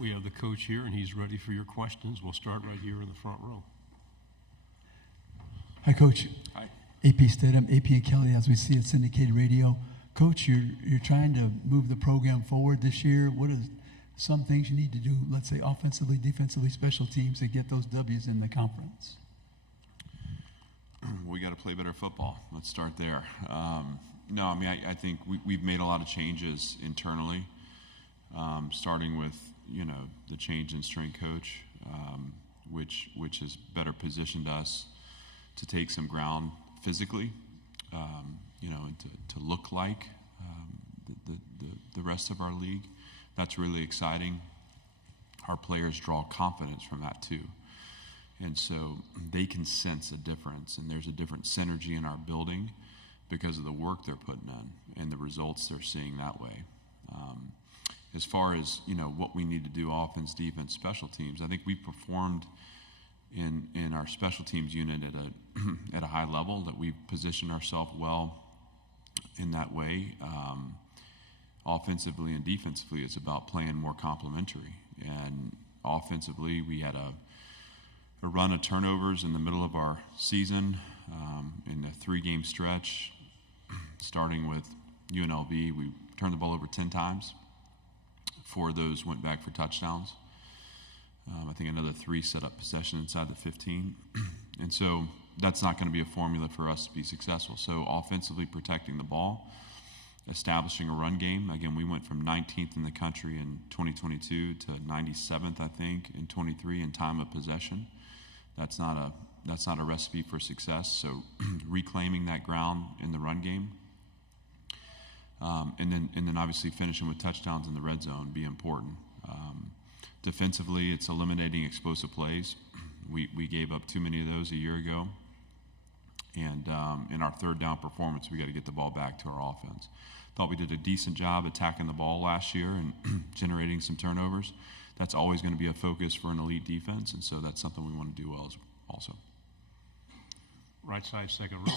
We have the coach here, and he's ready for your questions. We'll start right here in the front row. Hi, Coach. Hi. AP Stedham, AP and Kelly, as we see at syndicated radio. Coach, you're trying to move the program forward this year. What are some things you need to do, let's say offensively, defensively, special teams, to get those W's in the conference? We got to play better football. Let's start there. No, I mean, I think we've made a lot of changes internally, starting with, the change in strength coach, which has better positioned us to take some ground physically, and to look like the rest of our league. That's really exciting. Our players draw confidence from that too. And so they can sense a difference, and there's a different synergy in our building because of the work they're putting in and the results they're seeing that way. As far as, what we need to do, offense, defense, special teams, I think we performed in our special teams unit at a high level, that we positioned ourselves well in that way. Offensively and defensively, it's about playing more complementary. And offensively, we had a run of turnovers in the middle of our season in a 3-game stretch, starting with UNLV. We turned the ball over 10 times. 4 of those went back for touchdowns. I think another 3 set up possession inside the 15. And so that's not going to be a formula for us to be successful. So offensively protecting the ball, establishing a run game. Again, we went from 19th in the country in 2022 to 97th, I think, in 23 in time of possession. That's not a recipe for success. So reclaiming that ground in the run game, and then obviously finishing with touchdowns in the red zone be important. Defensively, it's eliminating explosive plays. We gave up too many of those a year ago. And in our third down performance, we got to get the ball back to our offense. Thought we did a decent job attacking the ball last year and generating some turnovers. That's always going to be a focus for an elite defense, and so that's something we want to do well also. Right side, second row.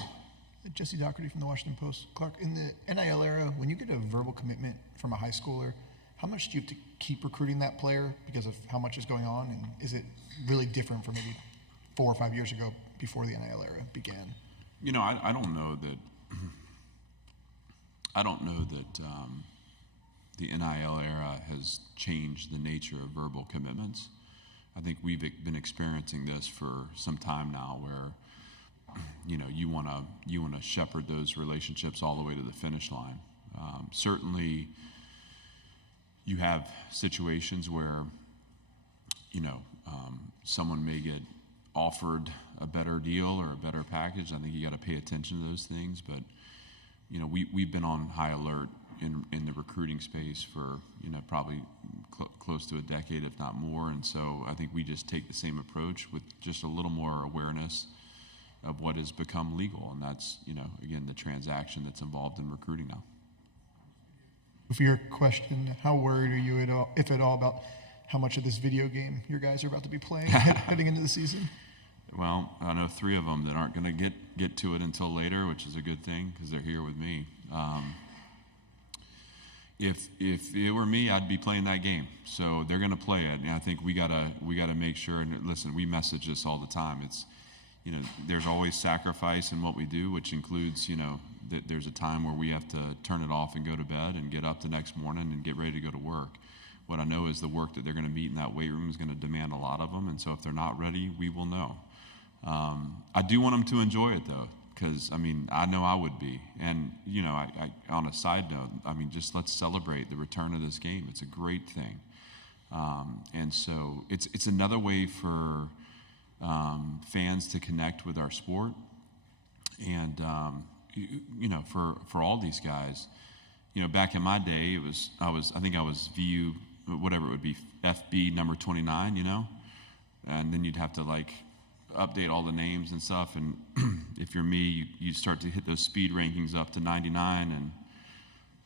Jesse Doherty from the Washington Post. Clark, in the NIL era, when you get a verbal commitment from a high schooler, how much do you have to keep recruiting that player because of how much is going on? And is it really different from maybe 4 or 5 years ago before the NIL era began? I don't know that. I don't know that the NIL era has changed the nature of verbal commitments. I think we've been experiencing this for some time now, where you want to shepherd those relationships all the way to the finish line. Certainly, you have situations where someone may get offered a better deal or a better package. I think you got to pay attention to those things. But we've been on high alert in the recruiting space for probably close to a decade, if not more. And so I think we just take the same approach with just a little more awareness of what has become legal, and that's again the transaction that's involved in recruiting now. For your question, how worried are you at all, if at all, about how much of this video game your guys are about to be playing heading into the season? Well, I know 3 of them that aren't going to get to it until later, which is a good thing because they're here with me. If it were me, I'd be playing that game. So they're going to play it, and I think we gotta make sure. And listen, we message this all the time. It's there's always sacrifice in what we do, which includes that there's a time where we have to turn it off and go to bed and get up the next morning and get ready to go to work. What I know is the work that they're going to meet in that weight room is going to demand a lot of them, and so if they're not ready, we will know. I do want them to enjoy it, though, because, I know I would be. And, I on a side note, just let's celebrate the return of this game. It's a great thing. And so it's another way for fans to connect with our sport. And, for all these guys, back in my day, I think I was VU, whatever it would be, FB number 29, and then you'd have to update all the names and stuff. And if you're me, you start to hit those speed rankings up to 99,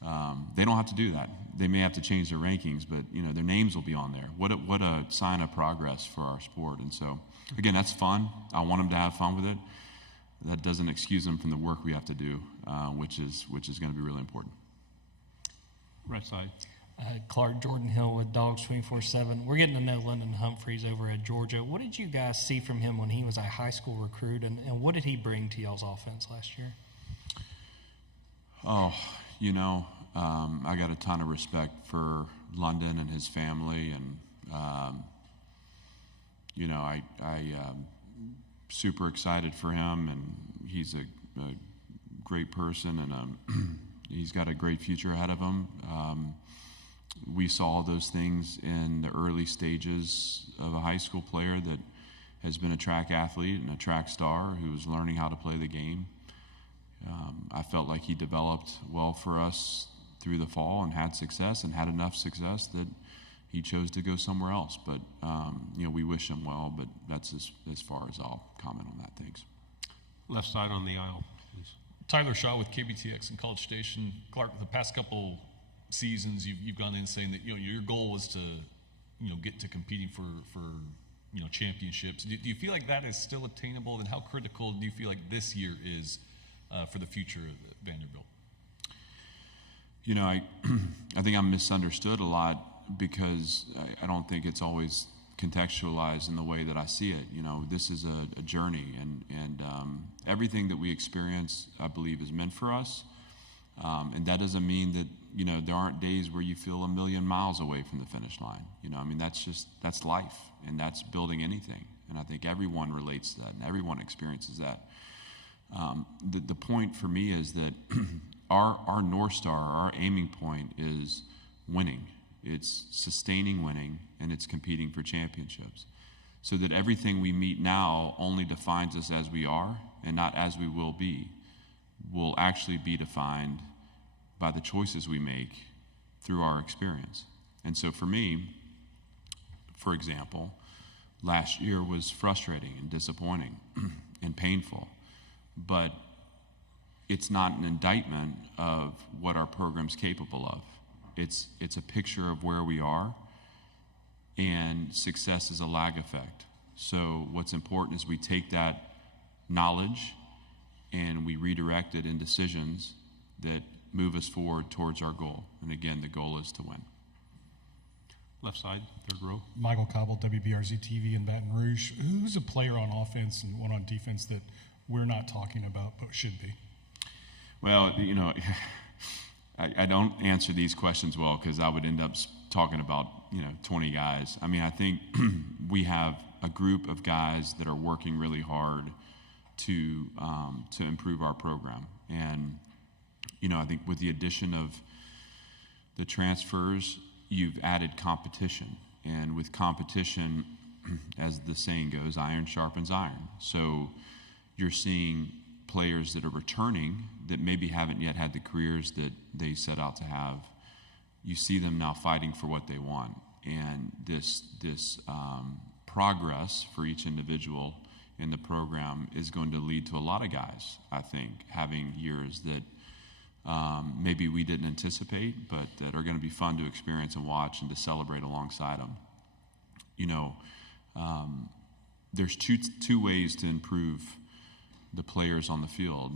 and they don't have to do that. They may have to change their rankings, but their names will be on there. What a sign of progress for our sport. And so again, that's fun. I want them to have fun with it. That doesn't excuse them from the work we have to do, which is going to be really important. Right side. Clark Jordan Hill with Dogs 24/7. We're getting to know London Humphreys over at Georgia. What did you guys see from him when he was a high school recruit, and what did he bring to y'all's offense last year? Oh, I got a ton of respect for London and his family, and super excited for him, and he's a great person, and he's got a great future ahead of him. We saw those things in the early stages of a high school player that has been a track athlete and a track star who's learning how to play the game. I felt like he developed well for us through the fall and had success, and had enough success that he chose to go somewhere else. But, we wish him well, but that's as far as I'll comment on that. Thanks. Left side on the aisle, please. Tyler Shaw with KBTX in College Station. Clark, the past couple seasons, you've gone in saying that your goal was to get to competing for championships. Do you feel like that is still attainable? And how critical do you feel like this year is for the future of Vanderbilt? I think I'm misunderstood a lot because I don't think it's always contextualized in the way that I see it. This is a journey, and everything that we experience, I believe, is meant for us. And that doesn't mean that, there aren't days where you feel a million miles away from the finish line. That's life, and that's building anything. And I think everyone relates to that, and everyone experiences that. The point for me is that our North Star, our aiming point is winning. It's sustaining winning, and it's competing for championships. So that everything we meet now only defines us as we are and not as we will be, will actually be defined by the choices we make through our experience. And so for me, for example, last year was frustrating and disappointing and painful, but it's not an indictment of what our program's capable of. It's a picture of where we are, and success is a lag effect. So what's important is we take that knowledge and we redirect it in decisions that move us forward towards our goal. And again, the goal is to win. Left side, third row. Michael Cobble, WBRZ TV in Baton Rouge. Who's a player on offense and one on defense that we're not talking about but should be? Well, I don't answer these questions well because I would end up talking about 20 guys. I think we have a group of guys that are working really hard to improve our program, and I think with the addition of the transfers, you've added competition, and with competition, as the saying goes, iron sharpens iron. So you're seeing players that are returning that maybe haven't yet had the careers that they set out to have. You see them now fighting for what they want, and this progress for each individual in the program is going to lead to a lot of guys, I think, having years that maybe we didn't anticipate, but that are going to be fun to experience and watch and to celebrate alongside them. There's two ways to improve the players on the field.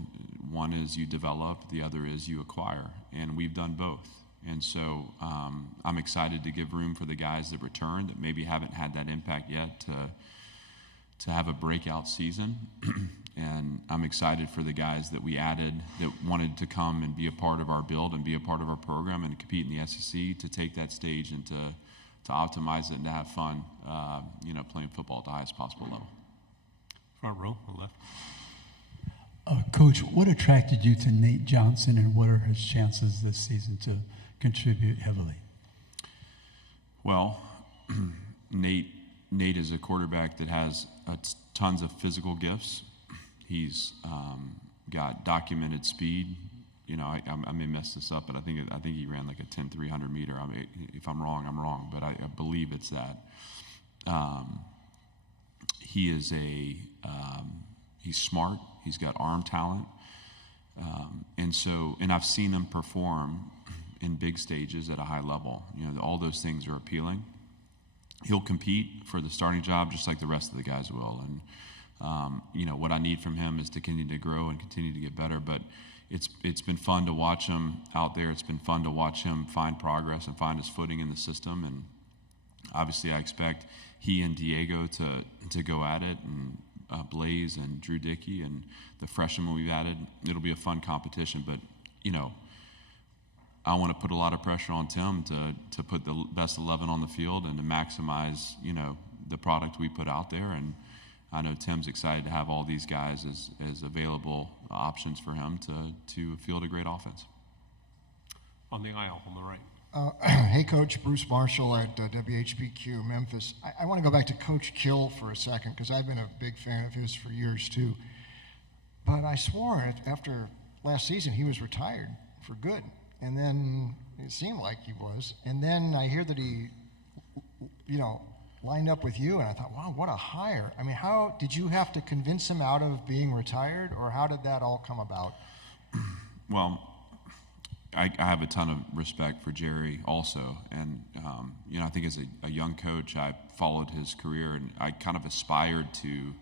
One is you develop, the other is you acquire, and we've done both. And so I'm excited to give room for the guys that return that maybe haven't had that impact yet to have a breakout season. And I'm excited for the guys that we added that wanted to come and be a part of our build and be a part of our program and compete in the SEC, to take that stage and to optimize it and to have fun, playing football at the highest possible level. Front row, on the left. Coach, what attracted you to Nate Johnson, and what are his chances this season to contribute heavily? Well, Nate is a quarterback that has tons of physical gifts. He's got documented speed. I may mess this up, but I think he ran like a 10-300 meter. If I'm wrong, I'm wrong, but I believe it's that. He is he's smart. He's got arm talent, and I've seen him perform in big stages at a high level. All those things are appealing. He'll compete for the starting job just like the rest of the guys will. And what I need from him is to continue to grow and continue to get better. But it's been fun to watch him out there. It's been fun to watch him find progress and find his footing in the system. And obviously, I expect he and Diego to go at it, and Blaze and Drew Dickey and the freshmen we've added. It'll be a fun competition. But I want to put a lot of pressure on Tim to put the best 11 on the field and to maximize the product we put out there. And I know Tim's excited to have all these guys as available options for him to field a great offense. On the aisle, on the right. Hey, Coach, Bruce Marshall at WHBQ Memphis. I want to go back to Coach Kill for a second because I've been a big fan of his for years too. But I swore after last season he was retired for good, and then it seemed like he was. And then I hear that he, lined up with you, and I thought, wow, what a hire. I mean, how did you have to convince him out of being retired, or how did that all come about? Well, I have a ton of respect for Jerry also, and I think as a young coach, I followed his career, and I kind of aspired to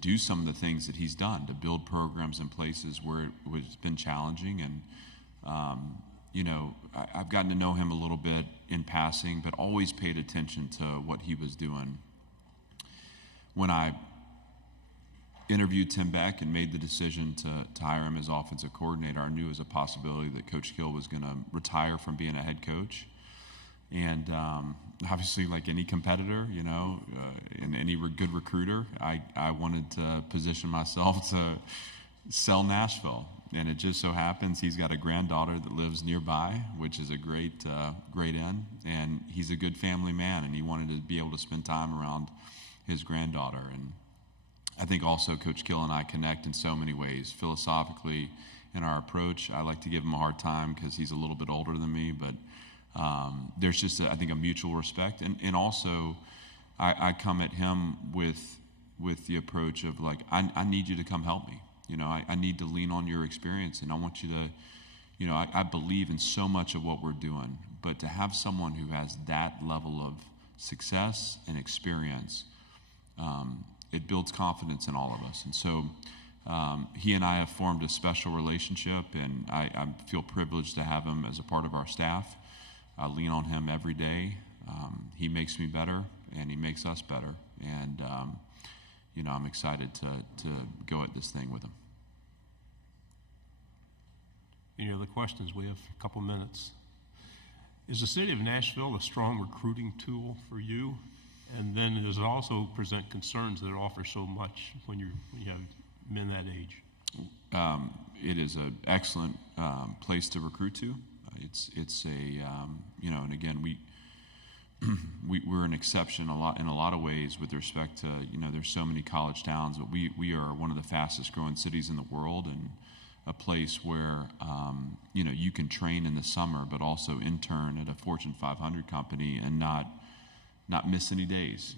do some of the things that he's done, to build programs in places where it has been challenging. And I've gotten to know him a little bit in passing, but always paid attention to what he was doing. When I interviewed Tim Beck and made the decision to hire him as offensive coordinator, I knew it was a possibility that Coach Kill was going to retire from being a head coach. And obviously, like any competitor, and any good recruiter, I wanted to position myself to sell Nashville. And it just so happens he's got a granddaughter that lives nearby, which is a great in. And he's a good family man, and he wanted to be able to spend time around his granddaughter. And I think also Coach Kill and I connect in so many ways. Philosophically, in our approach, I like to give him a hard time because he's a little bit older than me, but there's just, I think, a mutual respect. And also, I come at him with the approach of, like, I need you to come help me. I need to lean on your experience, and I want you to, I believe in so much of what we're doing, but to have someone who has that level of success and experience, it builds confidence in all of us. And so he and I have formed a special relationship, and I feel privileged to have him as a part of our staff. I lean on him every day. He makes me better, and he makes us better. And, I'm excited to go at this thing with him. Any other questions? We have a couple minutes. Is the city of Nashville a strong recruiting tool for you? And then does it also present concerns that it offers so much when you have men that age? It is an excellent place to recruit to. It's a and again we're an exception in a lot of ways with respect to there's so many college towns, but we are one of the fastest growing cities in the world, and a place where you can train in the summer but also intern at a Fortune 500 company and not miss any days.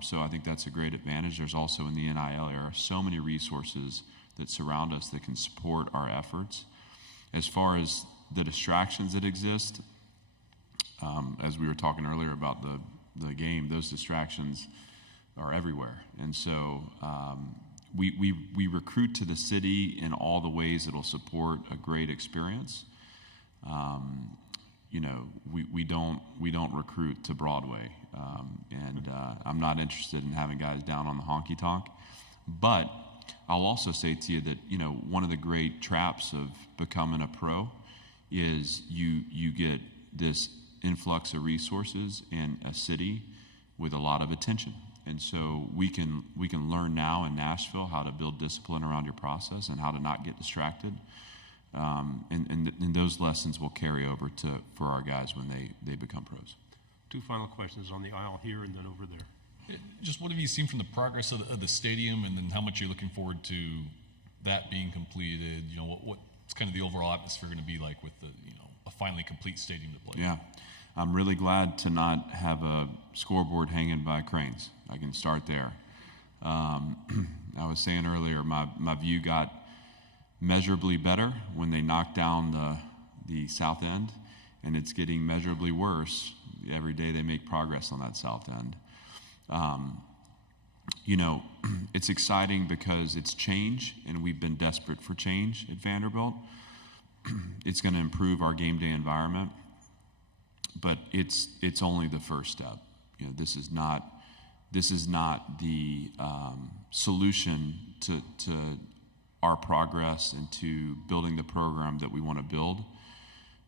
So I think that's a great advantage. There's also in the NIL era so many resources that surround us that can support our efforts. As far as the distractions that exist, as we were talking earlier about the game, those distractions are everywhere. And so we recruit to the city in all the ways that will support a great experience. We don't recruit to Broadway, and I'm not interested in having guys down on the honky tonk. But I'll also say to you that one of the great traps of becoming a pro is you get this influx of resources in a city with a lot of attention. And so we can learn now in Nashville how to build discipline around your process and how to not get distracted. And those lessons will carry over for our guys when they become pros. Two final questions on the aisle here and then over there. Just what have you seen from the progress of the stadium, and then how much you're looking forward to that being completed? What's kind of the overall atmosphere going to be like with a finally complete stadium to play? Yeah. I'm really glad to not have a scoreboard hanging by cranes. I can start there. I was saying earlier, my view got measurably better when they knocked down the south end, and it's getting measurably worse every day they make progress on that south end. you know, it's exciting because it's change, and we've been desperate for change at Vanderbilt. It's going to improve our game day environment, but it's only the first step. You know, this is not the solution to our progress and to building the program that we want to build.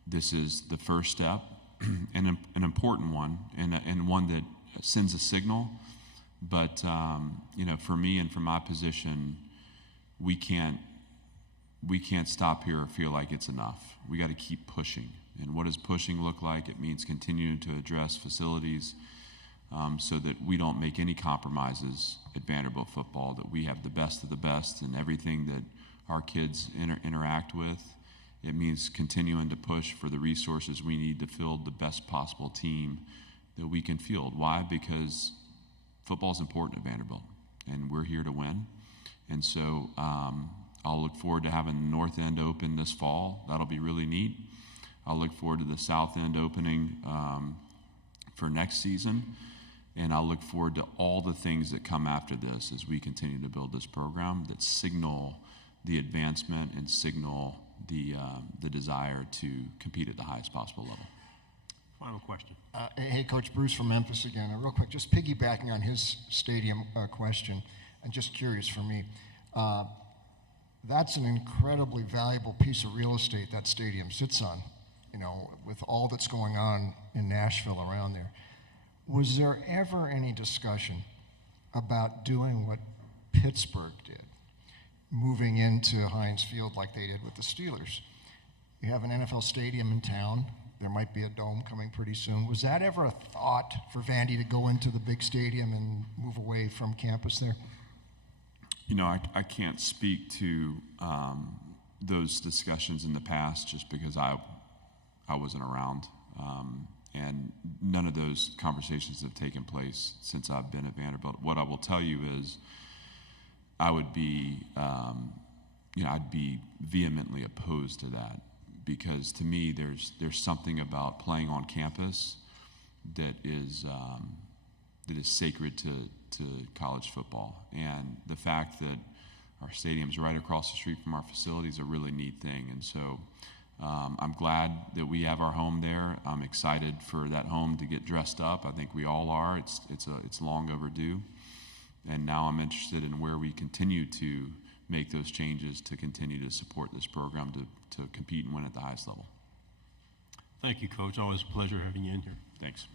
This is the first step, and an important one, and one that sends a signal. But you know, for me and for my position, we can't stop here or feel like it's enough. We got to keep pushing. And what does pushing look like? It means continuing to address facilities, so that we don't make any compromises at Vanderbilt football, that we have the best of the best in everything that our kids interact with. It means continuing to push for the resources we need to field the best possible team that we can field. Why? Because football is important at Vanderbilt, and we're here to win. And so I'll look forward to having the north end open this fall. That'll be really neat. I'll look forward to the south end opening for next season. And I'll look forward to all the things that come after this as we continue to build this program that signal the advancement and signal the desire to compete at the highest possible level. Final question. Hey, Coach, Bruce from Memphis again. Real quick, just piggybacking on his stadium question, and just curious for me, that's an incredibly valuable piece of real estate that stadium sits on, you know, with all that's going on in Nashville around there. Was there ever any discussion about doing what Pittsburgh did, moving into Heinz Field like they did with the Steelers? You have an NFL stadium in town. There might be a dome coming pretty soon. Was that ever a thought for Vandy to go into the big stadium and move away from campus there? You know, I can't speak to those discussions in the past just because I wasn't around. And none of those conversations have taken place since I've been at Vanderbilt. What I will tell you is I would be, I'd be vehemently opposed to that, because to me there's something about playing on campus that is sacred to college football. And the fact that our stadium's right across the street from our facility is a really neat thing. And so I'm glad that we have our home there. I'm excited for that home to get dressed up. I think we all are. It's long overdue. And now I'm interested in where we continue to make those changes to continue to support this program to compete and win at the highest level. Thank you, Coach. Always a pleasure having you in here. Thanks.